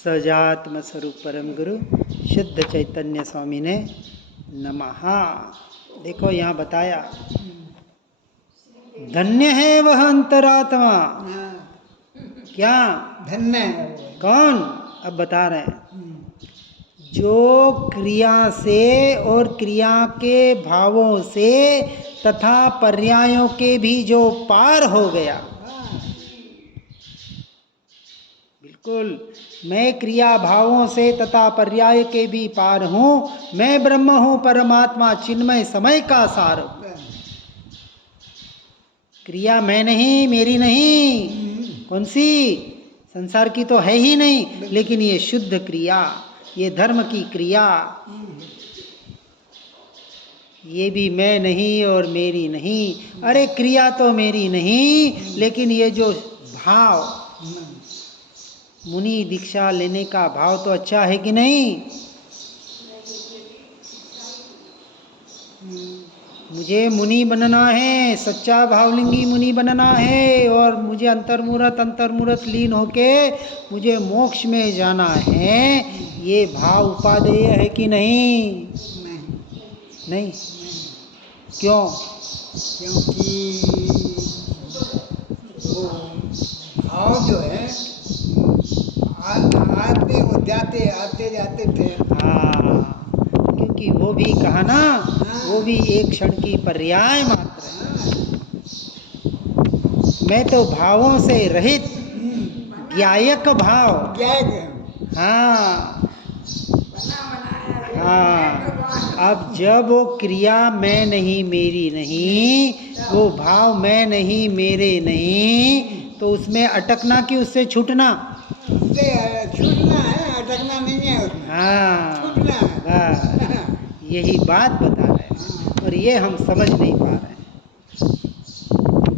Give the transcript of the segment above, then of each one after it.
सहजात्म स्वरूप परम गुरु शुद्ध चैतन्य स्वामी ने नमः। देखो यहाँ बताया, धन्य है वह अंतरात्मा। क्या धन्य है? कौन? अब बता रहे हैं, जो क्रिया से और क्रिया के भावों से तथा पर्यायों के भी जो पार हो गया। बिल्कुल, मैं क्रिया भावों से तथा पर्याय के भी पार हूँ। मैं ब्रह्म हूँ, परमात्मा चिन्मय समय का सार हूँ। क्रिया मैं नहीं, मेरी नहीं। कौन सी? संसार की तो है ही नहीं, लेकिन ये शुद्ध क्रिया, ये धर्म की क्रिया, ये भी मैं नहीं और मेरी नहीं। अरे क्रिया तो मेरी नहीं, लेकिन ये जो भाव, मुनि दीक्षा लेने का भाव तो अच्छा है कि नहीं? मुझे मुनि बनना है, सच्चा भावलिंगी मुनि बनना है, और मुझे अंतर्मुहूर्त लीन होके मुझे मोक्ष में जाना है। ये भाव उपादेय है कि नहीं? नहीं। क्यों? क्योंकि वो भाव जो है आते वो जाते आते जाते थे। हाँ, क्योंकि वो भी कहा ना, वो भी एक क्षण की पर्याय मात्र है। मैं तो भावों से रहित ज्ञायक भाव। हाँ हाँ, अब जब वो क्रिया मैं नहीं, मेरी नहीं, वो भाव मैं नहीं, मेरे नहीं, तो उसमें अटकना कि उससे छूटना? छूटना है, अटकना नहीं है उसमें। हाँ, छूटना है। यही बात बता रहे हैं, और ये हम समझ नहीं पा रहे हैं,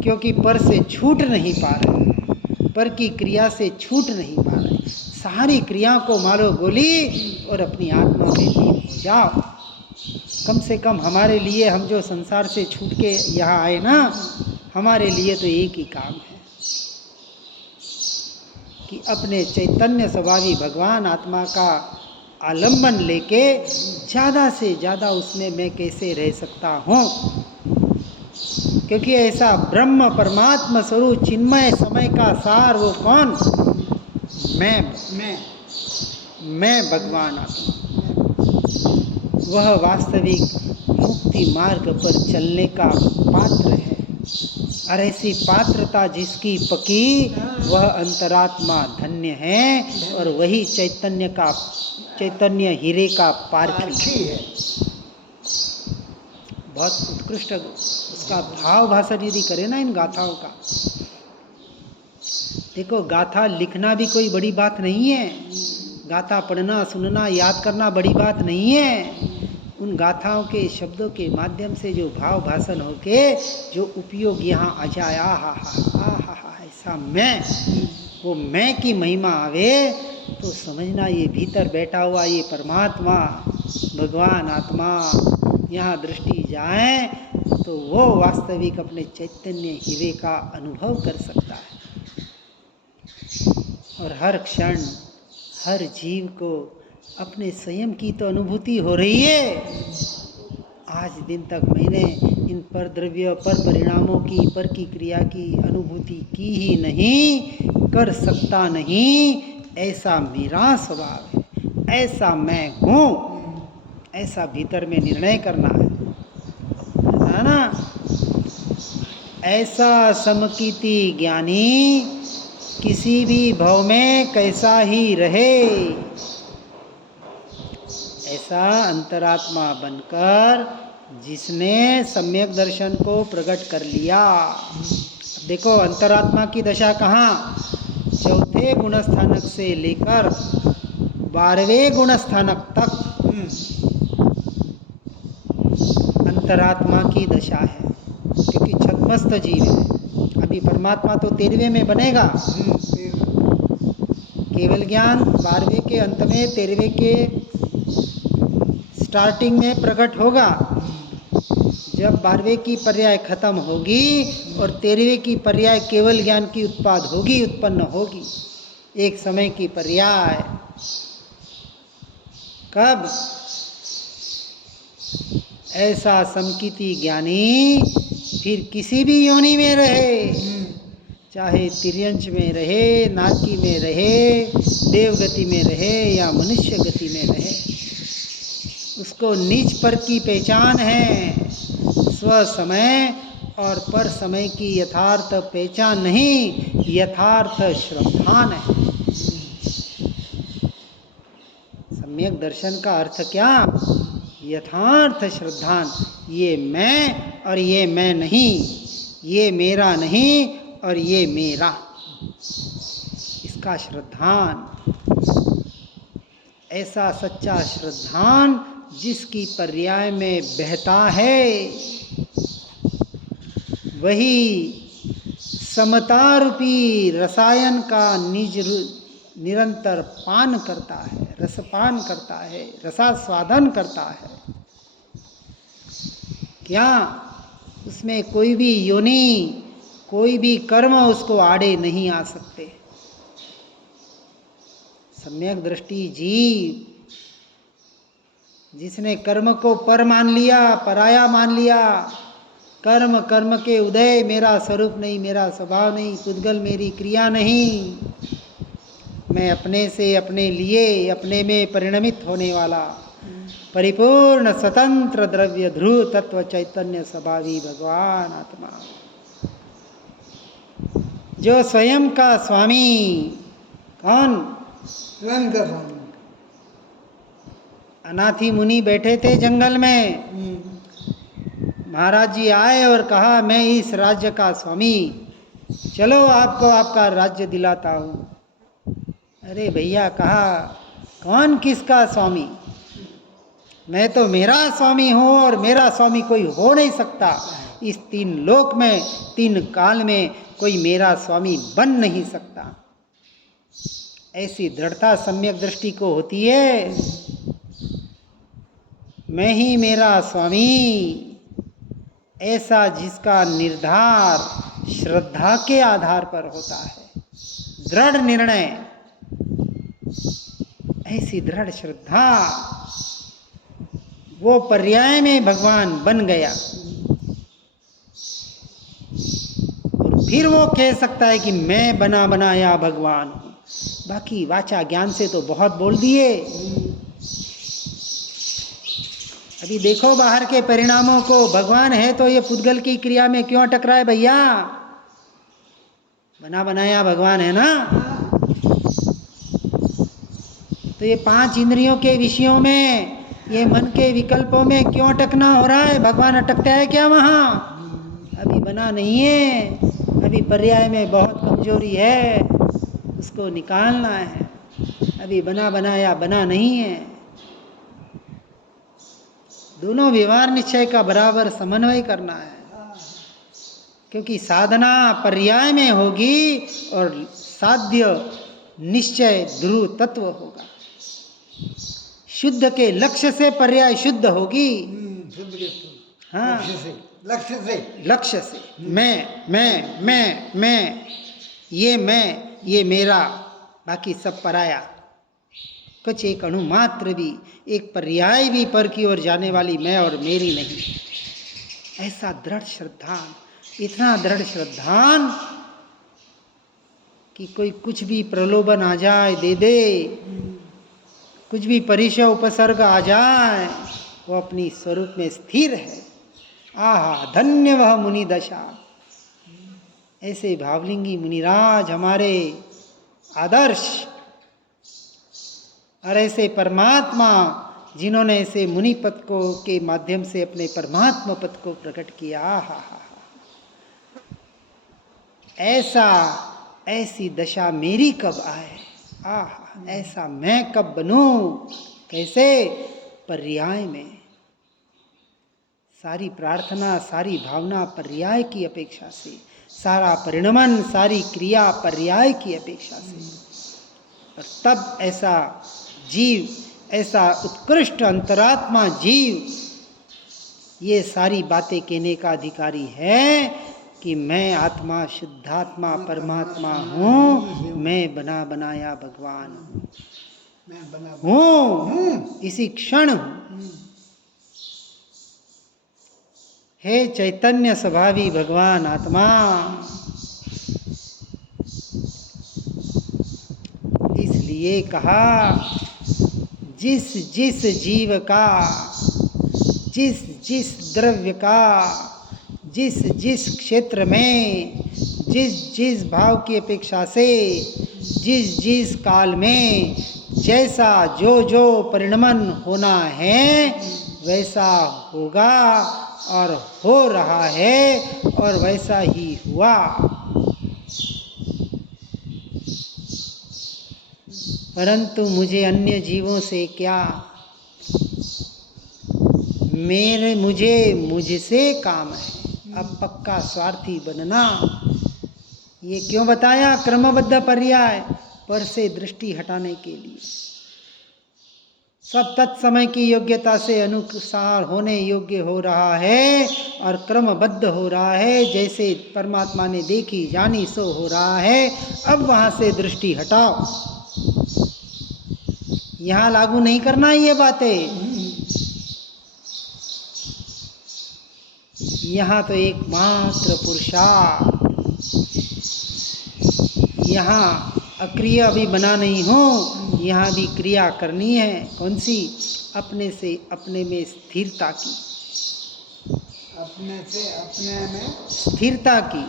क्योंकि पर से छूट नहीं पा रहे, पर की क्रिया से छूट नहीं पा रहे। सारी क्रिया को मारो गोली और अपनी आत्मा में लीन हो जाओ। कम से कम हमारे लिए, हम जो संसार से छूट के यहाँ आए ना, हमारे लिए तो एक ही काम है कि अपने चैतन्य स्वभावी भगवान आत्मा का आलंबन लेके ज़्यादा से ज़्यादा उसमें मैं कैसे रह सकता हूँ। क्योंकि ऐसा ब्रह्म परमात्मा स्वरूप चिन्मय समय का सार वो कौन? मैं भगवान आत्मा, वह वास्तविक मुक्ति मार्ग पर चलने का पात्र है। और ऐसी पात्रता जिसकी पकी, वह अंतरात्मा धन्य है, और वही चैतन्य हीरे का पारखी है। बहुत उत्कृष्ट उसका भाव भाषण यदि करें ना इन गाथाओं का। देखो, गाथा लिखना भी कोई बड़ी बात नहीं है, गाथा पढ़ना, सुनना, याद करना बड़ी बात नहीं है। उन गाथाओं के शब्दों के माध्यम से जो भाव भाषण होके जो उपयोग यहाँ आ जाए, ऐसा मैं, वो मैं की महिमा आवे, तो समझना ये भीतर बैठा हुआ ये परमात्मा भगवान आत्मा यहाँ दृष्टि जाए तो वो वास्तविक अपने चैतन्य हीरे का अनुभव कर सकता है। और हर क्षण हर जीव को अपने स्वयं की तो अनुभूति हो रही है। आज दिन तक मैंने इन पर द्रव्य, पर परिणामों की, पर की क्रिया की अनुभूति की ही नहीं, कर सकता नहीं। ऐसा मेरा स्वभाव है, ऐसा मैं हूँ, ऐसा भीतर में निर्णय करना है ना। ऐसा समकीति ज्ञानी किसी भी भव में कैसा ही रहे, ऐसा अंतरात्मा बनकर जिसने सम्यक दर्शन को प्रकट कर लिया। देखो, अंतरात्मा की दशा कहाँ? चौथे गुणस्थानक से लेकर 12वें गुणस्थानक तक अंतरात्मा की दशा है, क्योंकि छद्मस्त जीव है। अभी परमात्मा तो 13वें में बनेगा। केवल ज्ञान 12वें के अंत में, 13वें के स्टार्टिंग में प्रकट होगा। जब 12वें की पर्याय खत्म होगी और 13वें की पर्याय केवल ज्ञान की उत्पन्न होगी, एक समय की पर्याय। कब? ऐसा समकीति ज्ञानी फिर किसी भी योनि में रहे, चाहे तिर्यंश में रहे, नारकी में रहे, देवगति में रहे या मनुष्य गति में रहे, उसको निज पर की पहचान है। स्व समय और पर समय की यथार्थ पहचान नहीं, यथार्थ श्रद्धान है। सम्यक दर्शन का अर्थ क्या? यथार्थ श्रद्धान। ये मैं और ये मैं नहीं, ये मेरा नहीं और ये मेरा, इसका श्रद्धान। ऐसा सच्चा श्रद्धान जिसकी पर्याय में बहता है, वही समता रूपी रसायन का निरंतर पान करता है, रसपान करता है, रसास्वादन करता है। क्या उसमें कोई भी योनि, कोई भी कर्म उसको आड़े नहीं आ सकते। सम्यक दृष्टि जीव जिसने कर्म को पर मान लिया, पराया मान लिया, कर्म कर्म के उदय, मेरा स्वरूप नहीं, मेरा स्वभाव नहीं, पुद्गल मेरी क्रिया नहीं, मैं अपने से अपने लिए अपने में परिणमित होने वाला परिपूर्ण स्वतंत्र द्रव्य ध्रुव तत्व चैतन्य स्वभावी भगवान आत्मा, जो स्वयं का स्वामी। कौन? स्वयं का स्वामी। अनाथी मुनि बैठे थे जंगल में, महाराज जी आए और कहा मैं इस राज्य का स्वामी, चलो आपको आपका राज्य दिलाता हूँ। अरे भैया, कहा कौन किसका स्वामी? मैं तो मेरा स्वामी हूँ और मेरा स्वामी कोई हो नहीं सकता। इस तीन लोक में, तीन काल में कोई मेरा स्वामी बन नहीं सकता। ऐसी दृढ़ता सम्यक दृष्टि को होती है। मैं ही मेरा स्वामी, ऐसा जिसका निर्धार श्रद्धा के आधार पर होता है, दृढ़ निर्णय, ऐसी दृढ़ श्रद्धा, वो पर्याय में भगवान बन गया। और फिर वो कह सकता है कि मैं बना बनाया भगवान हूँ। बाकी वाचा ज्ञान से तो बहुत बोल दिए। अभी देखो बाहर के परिणामों को। भगवान है तो ये पुद्गल की क्रिया में क्यों अटक रहा है भैया? बना बनाया भगवान है ना। तो ये पांच इंद्रियों के विषयों में, ये मन के विकल्पों में क्यों अटकना हो रहा है? भगवान अटकता है क्या वहाँ? अभी बना नहीं है, अभी पर्याय में बहुत कमजोरी है, उसको निकालना है। अभी बना बनाया बना नहीं है। दोनों व्यवहार निश्चय का बराबर समन्वय करना है, क्योंकि साधना पर्याय में होगी और साध्य निश्चय ध्रुव तत्व होगा। शुद्ध के लक्ष्य से पर्याय शुद्ध होगी। शुद्ध के हाँ, लक्ष्य से मैं, ये मेरा, बाकी सब पराया। कुछ एक अणु मात्र भी, एक पर्याय भी पर की ओर जाने वाली मैं और मेरी नहीं। ऐसा दृढ़ श्रद्धान, इतना दृढ़ श्रद्धान कि कोई कुछ भी प्रलोभन आ जाए दे दे, कुछ भी परिचय उपसर्ग आ जाए, वो अपनी स्वरूप में स्थिर है। आहा, धन्य वह मुनि दशा। ऐसे भावलिंगी मुनिराज हमारे आदर्श, और ऐसे परमात्मा जिन्होंने ऐसे मुनि पद को के माध्यम से अपने परमात्मा पद को प्रकट किया। आहा, ऐसा, ऐसी दशा मेरी कब आए? आहा, ऐसा मैं कब बनूं? कैसे? पर्याय में। सारी प्रार्थना, सारी भावना पर्याय की अपेक्षा से, सारा परिणमन, सारी क्रिया पर्याय की अपेक्षा से। और तब ऐसा जीव, ऐसा उत्कृष्ट अंतरात्मा जीव ये सारी बातें कहने का अधिकारी है कि मैं आत्मा, शुद्धात्मा, परमात्मा हूँ, मैं बना बनाया भगवान हूँ। मैं बना हूँ, इसी क्षण हूँ। हे चैतन्य स्वभावी भगवान आत्मा, इसलिए कहा जिस जिस जीव का, जिस जिस द्रव्य का, जिस जिस क्षेत्र में, जिस जिस भाव की अपेक्षा से, जिस जिस काल में जैसा जो जो परिणमन होना है वैसा होगा और हो रहा है और वैसा ही हुआ। परंतु मुझे अन्य जीवों से क्या, मुझसे काम है। अब पक्का स्वार्थी बनना, ये क्यों बताया? क्रमबद्ध पर्याय, पर से दृष्टि हटाने के लिए। सब तत्समय की योग्यता से अनुसार होने योग्य हो रहा है और क्रमबद्ध हो रहा है, जैसे परमात्मा ने देखी जानी सो हो रहा है। अब वहाँ से दृष्टि हटाओ, यहाँ लागू नहीं करना ये बातें। यहाँ तो एकमात्र पुरुषार्थ, यहाँ अक्रिया भी बना नहीं हो, यहाँ भी क्रिया करनी है। कौन सी? अपने से अपने में स्थिरता की, अपने से अपने में स्थिरता की।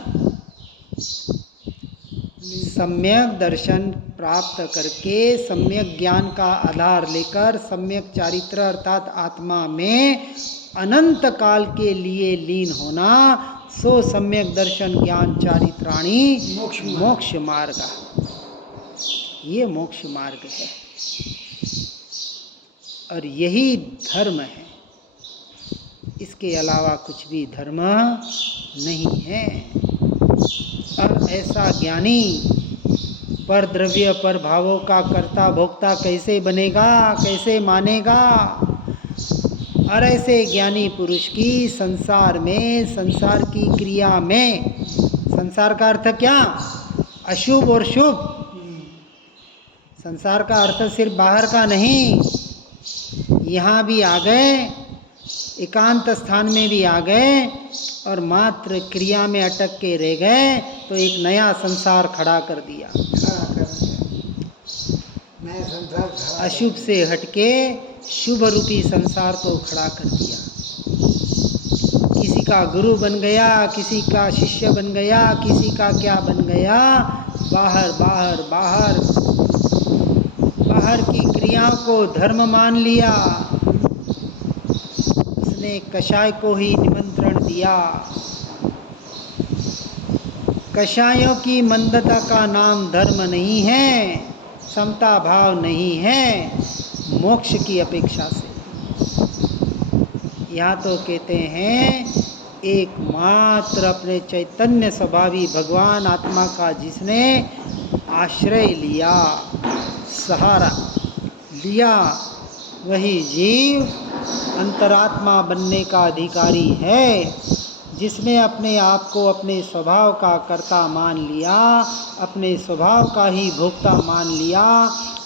सम्यक दर्शन प्राप्त करके, सम्यक ज्ञान का आधार लेकर, सम्यक चारित्र अर्थात आत्मा में अनंत काल के लिए लीन होना, सो सम्यक दर्शन ज्ञान चारित्राणी मोक्ष मार्ग। ये मोक्ष मार्ग है और यही धर्म है, इसके अलावा कुछ भी धर्म नहीं है। और ऐसा ज्ञानी पर द्रव्य पर भावों का कर्ता भोक्ता कैसे बनेगा, कैसे मानेगा? और ऐसे ज्ञानी पुरुष की संसार में, संसार की क्रिया में, संसार का अर्थ क्या? अशुभ और शुभ। संसार का अर्थ सिर्फ बाहर का नहीं, यहाँ भी आ गए, एकांत स्थान में भी आ गए और मात्र क्रिया में अटक के रह गए तो एक नया संसार खड़ा कर दिया। नया संसार खड़ा, अशुभ से हटके शुभ रूपी संसार को खड़ा कर दिया। किसी का गुरु बन गया, किसी का शिष्य बन गया, किसी का क्या बन गया। बाहर बाहर बाहर बाहर की क्रियाओं को धर्म मान लिया। उसने कषाय को ही निमंत्रण दिया। कषायों की मंदता का नाम धर्म नहीं है, समता भाव नहीं है, मोक्ष की अपेक्षा से। यहाँ तो कहते हैं एकमात्र अपने चैतन्य स्वभावी भगवान आत्मा का जिसने आश्रय लिया, सहारा लिया, वही जीव अंतरात्मा बनने का अधिकारी है। जिसने अपने आप को अपने स्वभाव का कर्ता मान लिया, अपने स्वभाव का ही भोक्ता मान लिया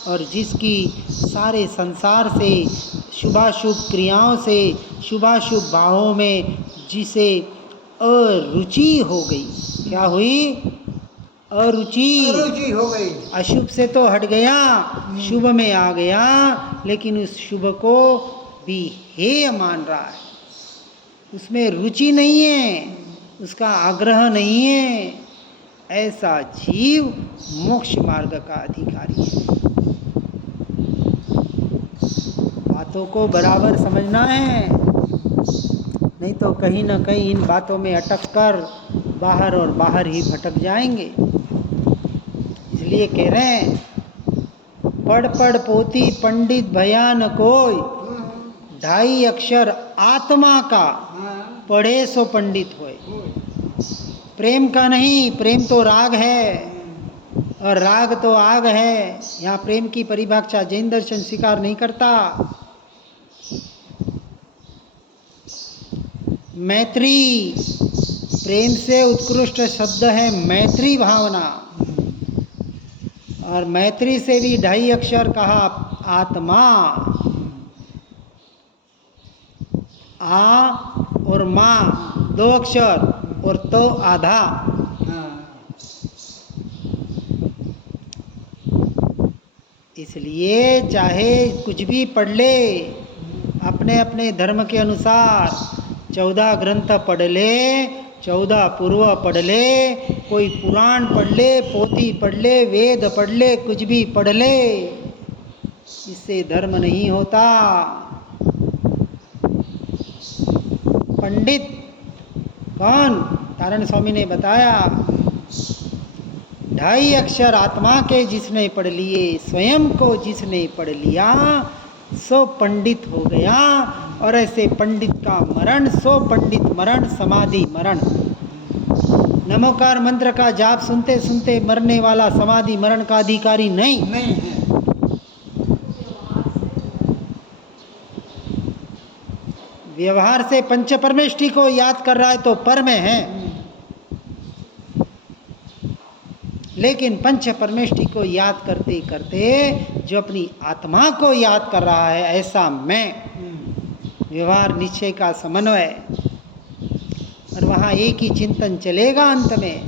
और जिसकी सारे संसार से, शुभाशुभ क्रियाओं से, शुभाशुभ भावों में जिसे अरुचि हो गई। क्या हुई? अरुचि हो गई। अशुभ से तो हट गया, शुभ में आ गया, लेकिन उस शुभ को भी हेय मान रहा है। उसमें रुचि नहीं है, उसका आग्रह नहीं है। ऐसा जीव मोक्ष मार्ग का अधिकारी है। बातों को बराबर समझना है, नहीं तो कहीं ना कहीं इन बातों में अटक कर बाहर और बाहर ही भटक जाएंगे। इसलिए कह रहे हैं, पढ़ पढ़ पोती पंडित भयान कोई, 2.5 अक्षर आत्मा का पढ़े सो पंडित होए। प्रेम का नहीं, प्रेम तो राग है और राग तो आग है। यहाँ प्रेम की परिभाषा जैन दर्शन स्वीकार नहीं करता। मैत्री, प्रेम से उत्कृष्ट शब्द है मैत्री भावना। और मैत्री से भी 2.5 अक्षर कहा आत्मा। आ और माँ 2 अक्षर और तो आधा। हाँ इसलिए चाहे कुछ भी पढ़ ले, अपने अपने धर्म के अनुसार 14 ग्रंथ पढ़ ले, 14 पूर्व पढ़ ले, कोई पुराण पढ़ ले, पोथी पढ़ ले, वेद पढ़ ले, कुछ भी पढ़ ले, इससे धर्म नहीं होता। पंडित कौन? तारण स्वामी ने बताया 2.5 अक्षर आत्मा के जिसने पढ़ लिए, स्वयं को जिसने पढ़ लिया, सो पंडित हो गया। और ऐसे पंडित का मरण, सो पंडित मरण समाधि मरण। नमोकार मंत्र का जाप सुनते सुनते मरने वाला समाधि मरण का अधिकारी नहीं। नहीं है। व्यवहार से पंच परमेष्टि को याद कर रहा है तो पर में है, लेकिन पंच परमेष्टि को याद करते करते जो अपनी आत्मा को याद कर रहा है, ऐसा मैं, व्यवहार निश्चय का समन्वय, और वहाँ एक ही चिंतन चलेगा अंत में,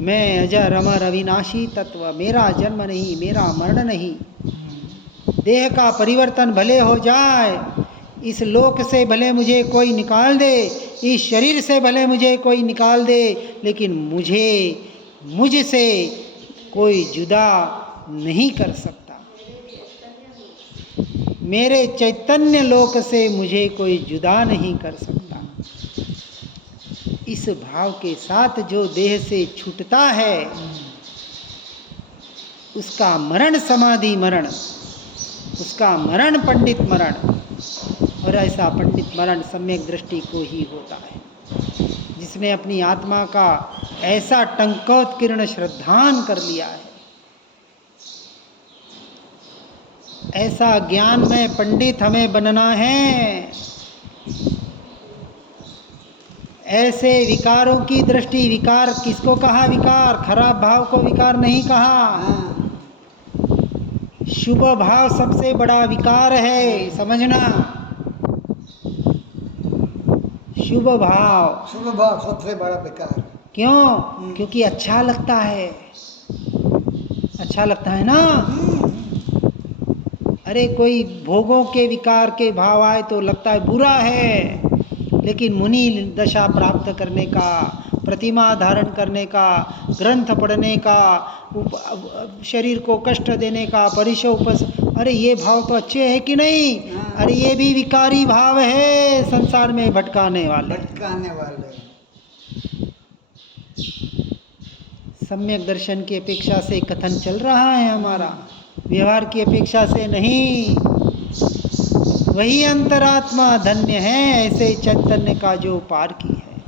मैं अजर अमर अविनाशी तत्व, मेरा जन्म नहीं, मेरा मरण नहीं। देह का परिवर्तन भले हो जाए, इस लोक से भले मुझे कोई निकाल दे, इस शरीर से भले मुझे कोई निकाल दे, लेकिन मुझसे कोई जुदा नहीं कर सकता। मेरे चैतन्य लोक से मुझे कोई जुदा नहीं कर सकता। इस भाव के साथ जो देह से छूटता है, उसका मरण समाधि मरण, उसका मरण पंडित मरण। और ऐसा पंडित मरण सम्यक दृष्टि को ही होता है, जिसने अपनी आत्मा का ऐसा टंकोत्कीर्ण श्रद्धान कर लिया है। ऐसा ज्ञान में पंडित हमें बनना है। ऐसे विकारों की दृष्टि, विकार किसको कहा? विकार खराब भाव को विकार नहीं कहा। शुभ भाव सबसे बड़ा विकार है, समझना। शुभ भाव सबसे बड़ा विकार। क्यों? क्योंकि अच्छा लगता है, अच्छा लगता है ना। अरे कोई भोगों के विकार के भाव आए तो लगता है बुरा है, लेकिन मुनि दशा प्राप्त करने का, प्रतिमा धारण करने का, ग्रंथ पढ़ने का, शरीर को कष्ट देने का, परिशोपस, अरे ये भाव तो अच्छे हैं कि नहीं? अरे ये भी विकारी भाव है, संसार में भटकाने वाले। सम्यक दर्शन की अपेक्षा से कथन चल रहा है हमारा, व्यवहार की अपेक्षा से नहीं। वही अंतरात्मा धन्य है, ऐसे चैतन्य का जो पार की है।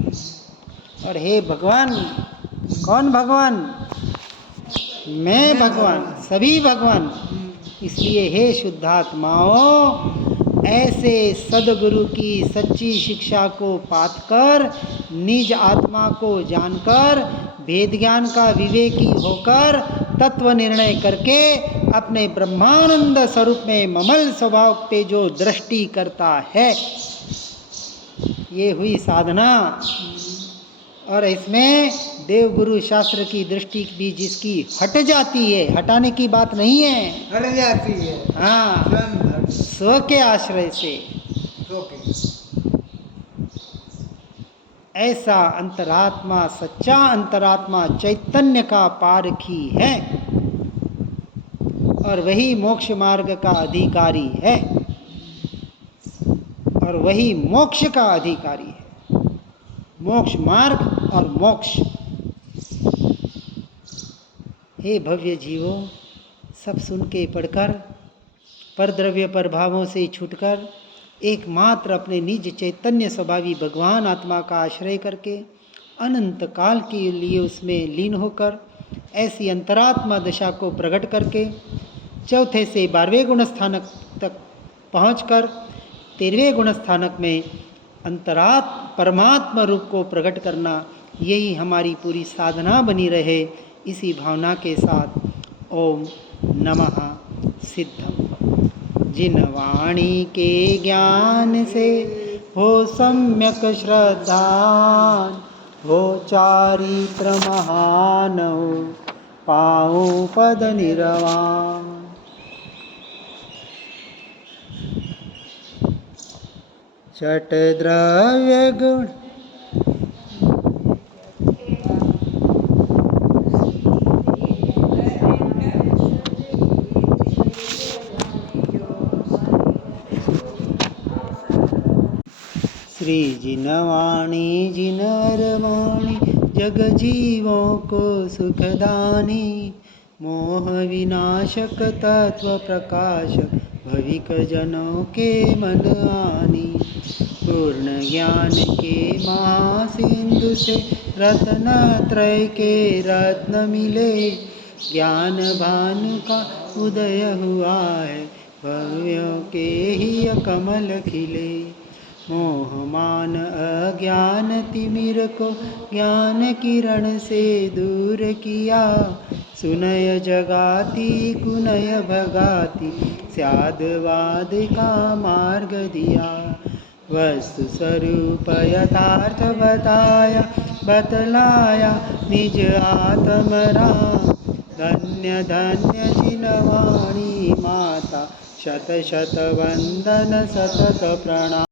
और हे भगवान, कौन भगवान? मैं भगवान, सभी भगवान। इसलिए हे शुद्धात्माओं, ऐसे सदगुरु की सच्ची शिक्षा को पाकर, निज आत्मा को जानकर, भेद ज्ञान का विवेकी होकर, तत्व निर्णय करके अपने ब्रह्मानंद स्वरूप में ममल स्वभाव पे जो दृष्टि करता है, ये हुई साधना। और इसमें देवगुरु शास्त्र की दृष्टि भी जिसकी हट जाती है, हटाने की बात नहीं है, हट जाती है। हाँ, स्व के आश्रय से। ऐसा अंतरात्मा, सच्चा अंतरात्मा चैतन्य का पारखी है, और वही मोक्ष मार्ग का अधिकारी है, और वही मोक्ष का अधिकारी है। मोक्ष मार्ग और मोक्ष। हे भव्य जीवों, सब सुन के पढ़कर, पर द्रव्य पर भावों से छूटकर, एकमात्र अपने निज चैतन्य स्वभावी भगवान आत्मा का आश्रय करके, अनंत काल के लिए उसमें लीन होकर, ऐसी अंतरात्मा दशा को प्रकट करके, चौथे से 12वें गुण स्थानक तक पहुंचकर 13वें गुण स्थानक में परमात्मा रूप को प्रकट करना, यही हमारी पूरी साधना बनी रहे। इसी भावना के साथ ओम नमः सिद्धम। जिन वाणी के ज्ञान से हो सम्यक श्रद्धान, हो चारित्र महान, हो पाऊँ पद निर्वाण। षट द्रव्य गुण श्री जिनवाणी जिनरवाणी, जग जीवों को सुखदानी, मोह विनाशक तत्व प्रकाशक, भविक जनों के मन आनी। पूर्ण ज्ञान के महासिंधु से रत्न त्रय के रत्न मिले, ज्ञान भानु का उदय हुआ है, भव्यों के ही कमल खिले। मोह मान अज्ञान तिमिर को ज्ञान किरण से दूर किया, सुनय जगाती कुनय भगाती, स्यादवाद का मार्ग दिया। वस्तु स्वरूप यथार्थ बताया, बतलाया निज आत्मराम। धन्य धन्य जिनवाणी माता, शत शत वंदन सतत प्रणाम।